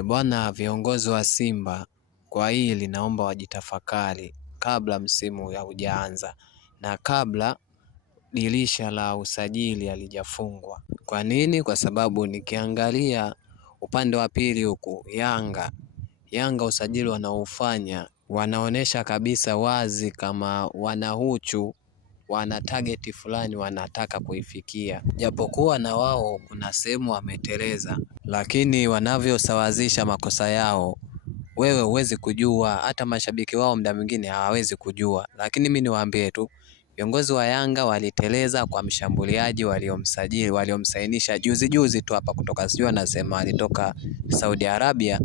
Bwana, viongozi wa Simba kwa hili naomba wajitafakari kabla msimu haujaanza na kabla dirisha la usajili halijafungwa. Kwa nini? Kwa sababu nikiangalia upande wa pili huku Yanga usajili wanaofanya wanaonesha kabisa wazi kama wanahuchu, wana target fulani wanataka kuifikia, japokuwa na wao kuna sehemu wameteleza, lakini wanavyosawazisha makosa yao wewe huwezi kujua, hata mashabiki wao muda mwingine hawawezi kujua. Lakini mimi niwaambie tu, viongozi wa Yanga waliteleza kwa mshambuliaji waliomsainisha juzi tu hapa kutoka, sijui anasema alitoka Saudi Arabia.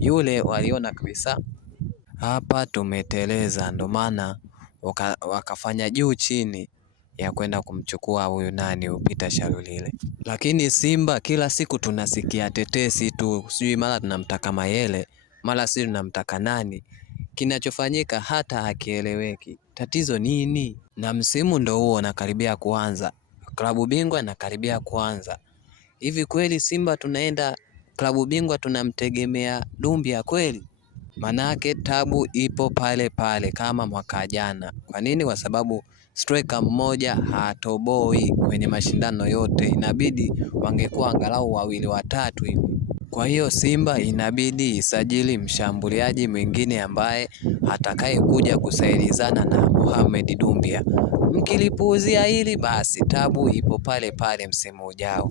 Yule waliona kabisa hapa tumeteleza, ndo maana wakafanya juu chini ya kwenda kumchukua huyu Peter Shalulile. Lakini Simba kila siku tunasikia tetesi tu, sijui mara tunamtaka Mayele, mara sisi tunamtaka nani. Kinachofanyika hata hakieleweki. Tatizo nini? Na msimu ndo huo unakaribia kuanza, klabu bingwa inakaribia kuanza. Hivi kweli Simba tunaenda klabu bingwa tunamtegemea Dumbia kweli? Manake tabu ipo pale pale kama mwaka jana. Kwa nini? Kwa sababu striker mmoja hatoboi kwenye mashindano yote, inabidi wangekuwa angalau wawili watatu hivi. Kwa hiyo Simba inabidi isajili mshambuliaji mwingine ambaye atakaye kuja kusaidizana na Mohamed Dumbia. Mkilipuuzia hili basi tabu ipo pale pale msimu ujao.